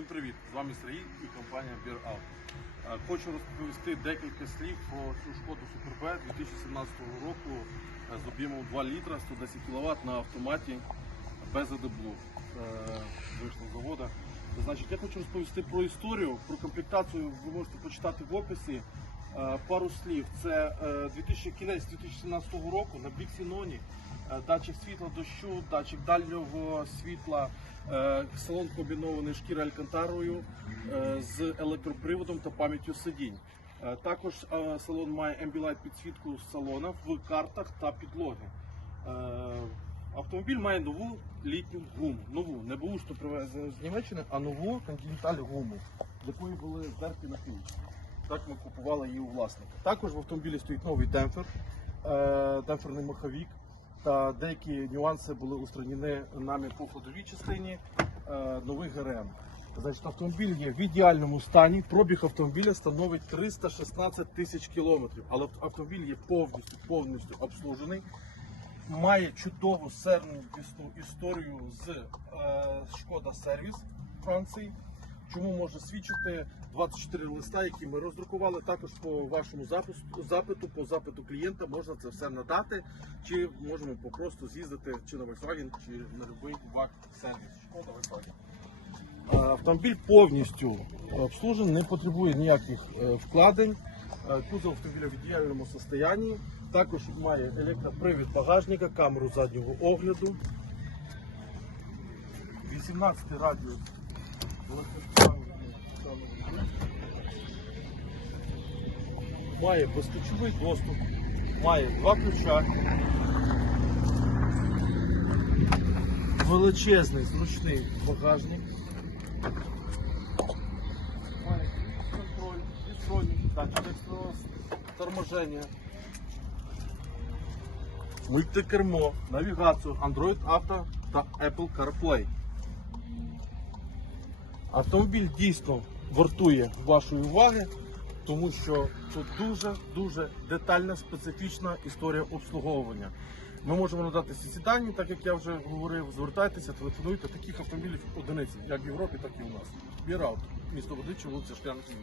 Всім привіт! З вами Сергій і компанія Beer Out. Е, Хочу розповісти декілька слів про цю шкоду Superb 2017 року е, з об'ємом 2 літра, 110 кВт на автоматі без AdBlue. Вийшло з завода. Значить, я хочу розповісти про історію, про комплектацію ви можете почитати в описі. Е, Пару слів. Це е, 2000, кінець 2017 року на Біксіноні. Е, Датчик світла дощу, датчик дальнього світла, е, салон комбінований шкіра алькантарою е, з електроприводом та пам'яттю сидінь. Е, Також е, салон має Ambilight підсвітку салона в картах та підлоги. Е, Автомобіль має нову літню гуму. Нову, не бушну що привезли з Німеччини, а нову континенталь гуму, з якої були здерті на ключ. Так ми купували її у власника. Також в автомобілі стоїть новий демпфер, е, демпферний маховік. Та деякі нюанси були устранені нами по ходовій частині. Е, новий ГРМ. Значить, автомобіль є в ідеальному стані. Пробіг автомобіля становить 316 тисяч кілометрів. Але автомобіль є повністю повністю обслужений. Має чудову сервісну історію з е, Шкода Сервіс Франції. Чому може свідчити 24 листа, які ми роздрукували. Також по вашому запиту, по запиту клієнта можна це все надати, чи можемо попросту з'їздити чи на Volkswagen, чи на будь-який ВАК сервіс. Шкода Volkswagen. Автомобіль повністю обслужений, не потребує ніяких е, вкладень. Е, Кузов автомобіля в ідеальному стані. Також має електропривід багажника, камеру заднього огляду. 18 радіус. Має безключовий доступ, має два ключа. Величезний зручний багажник. Має контроль, відстронік, датчик торможення. Мультикермо, навігацію, Android Auto та Apple CarPlay. Автомобіль дійсно вартує вашої уваги, тому що тут дуже-дуже детальна специфічна історія обслуговування. Ми можемо надати всі ці дані, так як я вже говорив. Звертайтеся, телефонуйте. Таких автомобілів одиниці, як в Європі, так і у нас. Біраут, місто Водичі, вулиця Шкляних 8.